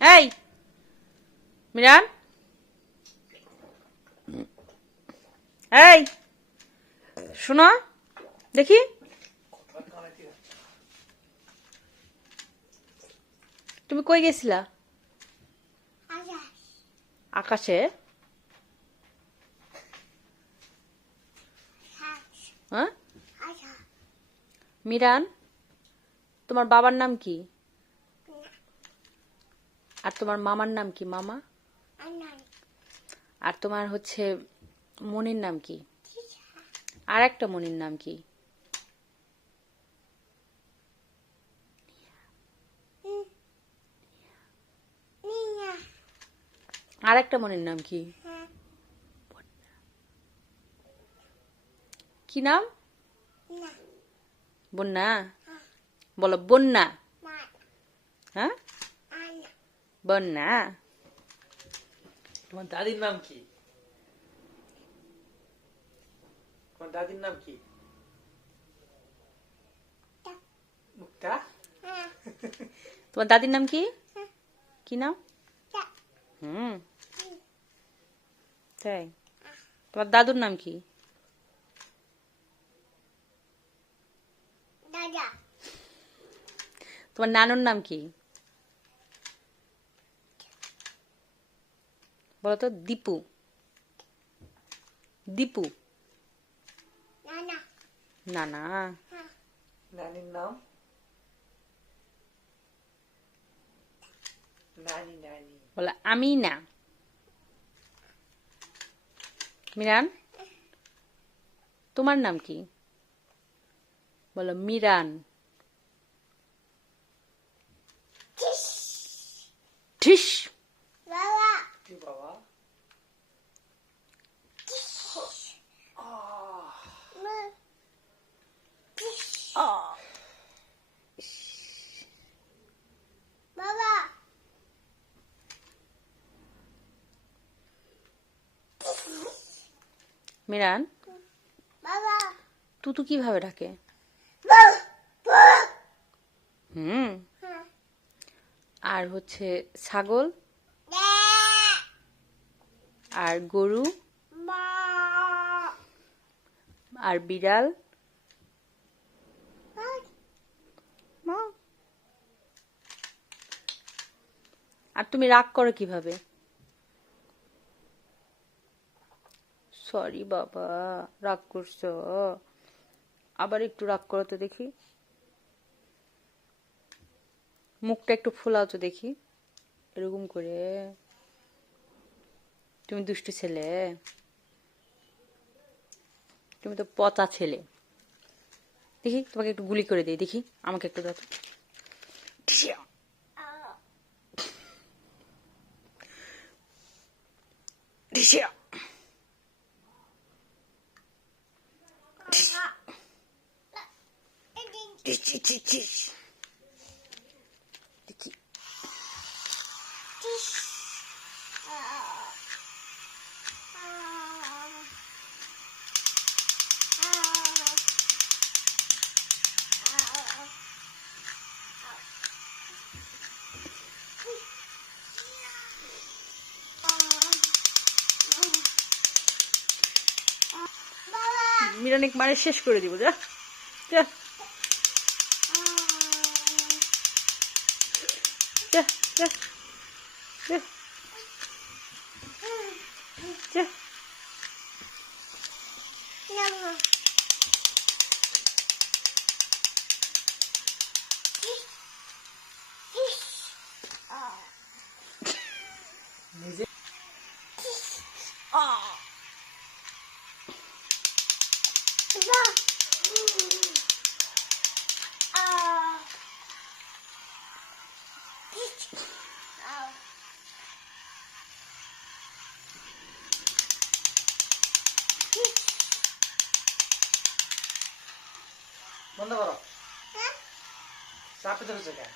এই, মিরান? এই, শোনো, দেখি। তুমি কই গেছিলা? আকাশে। হ্যাঁ? মিরান, তোমার বাবার নাম কি? আর তোমার মামার নাম কি, মামা? আর তোমার হচ্ছে মনির নাম কি? আর একটা মনির নাম কি? আর একটা মনির নাম কি? কি নাম? বন্যা। বলো, বন্যা। হ্যাঁ? বন্যা? তোমার দাদির নাম কি? তোমার দাদির নাম কি? মুক্তা। তোমার দাদির নাম কি? কি নাম? হুম। তাই। তোমার দাদুর নাম কি? তোমার নানুর নাম কি? বলো তো দীপু। দীপু। না না নানির নাম? নানি নানি। বলে আমি না মিরান? তোমার নাম কি? বলো মিরান ঠিস কি বাবা মিরান? তুতু কীভাবে ডাকে? হুম। আর হচ্ছে ছাগল? আর গরু? আর বিড়াল? আর তুমি রাগ করো কীভাবে? সরি বাবা। রাগ করছ। আবার একটু রাগ করো তো দেখি। মুখটা একটু ফোলাও তো দেখি। এরকম করে। তুমি দুষ্টু ছেলে। তুমি তো পচা ছেলে। দেখি, তোমাকে একটু গুলি করে দিই। দেখি, আমাকে একটু দাও তো। দেখি মিরানিক মারে শেষ করে দিব যা। যা। যা যা যা যা নিজে বন্ধ করো চাপে ধরেছো কেন